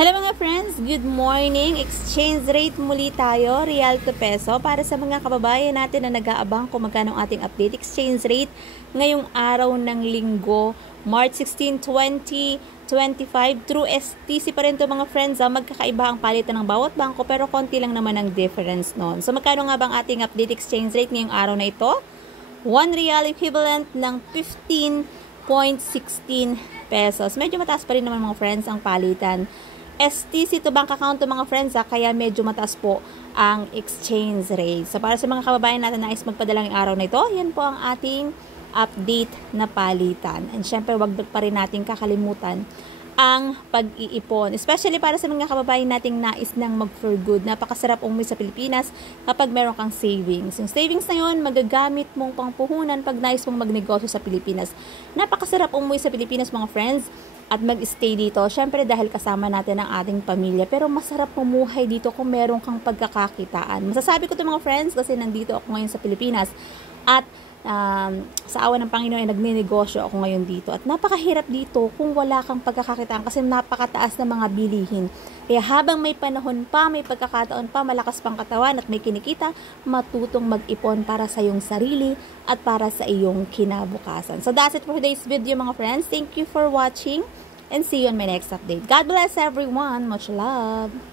Hello mga friends, good morning. Exchange rate muli tayo, real to peso. Para sa mga kababayan natin na nag-aabang kung magkano ang ating update exchange rate ngayong araw ng linggo, March 16, 2025. Through STC pa rin to mga friends. Magkakaiba ang palitan ng bawat bangko pero konti lang naman ang difference noon. So magkano nga bang ating update exchange rate ngayong araw na ito? 1 real equivalent ng 15.16 pesos. Medyo mataas pa rin naman mga friends ang palitan. STC to bank account to mga friends kaya medyo mataas po ang exchange rate. So para sa mga kababayan natin na nais magpadala ng araw na ito, yan po ang ating update na palitan. And syempre wag pa rin natin kakalimutan ang pag-iipon. Especially para sa mga kababayan nating nais nang mag-for good. Napakasarap umuwi sa Pilipinas kapag meron kang savings. Yung savings na yun, magagamit mong pangpuhunan pag nais mong magnegosyo sa Pilipinas. Napakasarap umuwi sa Pilipinas mga friends at mag-stay dito. Syempre dahil kasama natin ang ating pamilya. Pero masarap mamuhay dito kung meron kang pagkakakitaan. Masasabi ko to mga friends kasi nandito ako ngayon sa Pilipinas. At sa awa ng Panginoon ay nagnenegosyo ako ngayon dito. At napakahirap dito kung wala kang pagkakakitaan kasi napakataas na mga bilihin. Kaya habang may panahon pa, may pagkakataon pa, malakas pang katawan at may kinikita, matutong mag-ipon para sa iyong sarili at para sa iyong kinabukasan. So that's it for today's video mga friends. Thank you for watching and see you on my next update. God bless everyone. Much love.